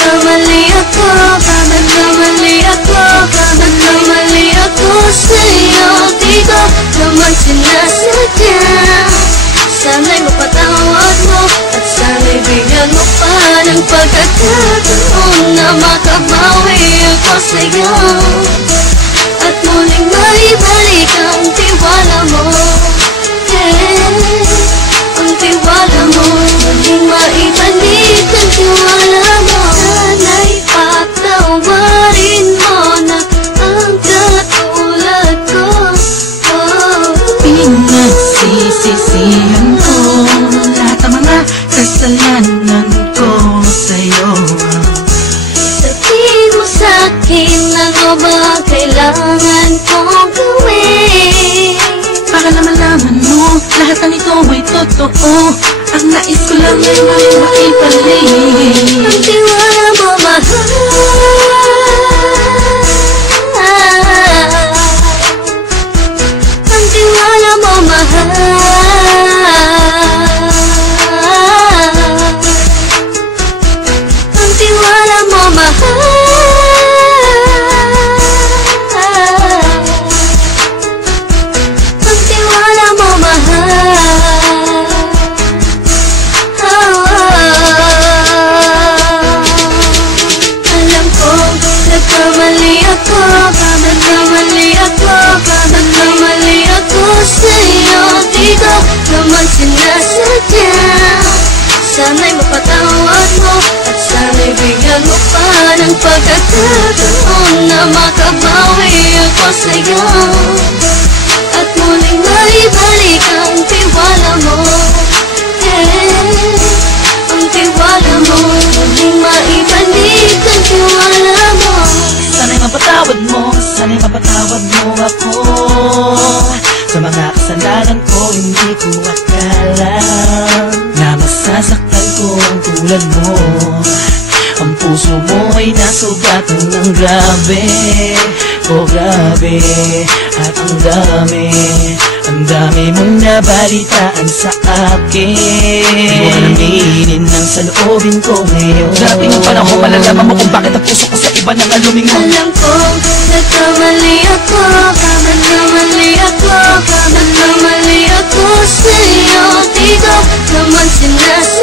nagkamali ako, nagkamali ako, nagkamali ako sa'yo. Di ko naman sinasadya. Sana'y mapatawad mo at sana'y bigyan mo pa ng pagkakataon na makabawi ako sa'yo at muling maibalik ang tiwala mo. Ang tiwala mo, muling maibalik ang tiwala mo. Sana'y patawarin mo na ang katulad ko. Pinagsisisihan ko lahat ng mga kasalanan ko sa'yo. Sabihin mo sa'kin ano ba kailangan kong gawin para na malaman mo lahat ng ito ay totoo. Ang nais ko lang ay maibalik ang tiwala mo, mahal. Ang tiwala mo, mahal. Ang tiwala mo, mahal. Ang tiwala mo, mahal. Alam ko, nagkamali ako, nagkamali ako, nagkamali ako sa'yo. Di ko naman sinasadya. Sana'y mapatawad mo at sana'y bigyan mo pa ng pagkakataon na makabawi ako sa'yo at muling maibalik ang tiwala mo. Ang tiwala mo, muling maibalik ang tiwala mo. Sana'y mapatawad mo, sana'y mapatawad mo ako sa mga kasalanan ko. Hindi ko akala na masasaktan ko ang tulad mo. Ang puso mo ay nasugatan ng grabe, oh grabe. At ang dami mong nabalitaan sa akin. Di mo alaminin ang saloobin ko ngayon. Darating ang panahon, malalaman mo kung bakit ang puso ko sa iba nang alumingon. Alam ko, nagkamali ako, nagkamali ako, nagkamali ako sa'yo. Di ko naman sinasadya.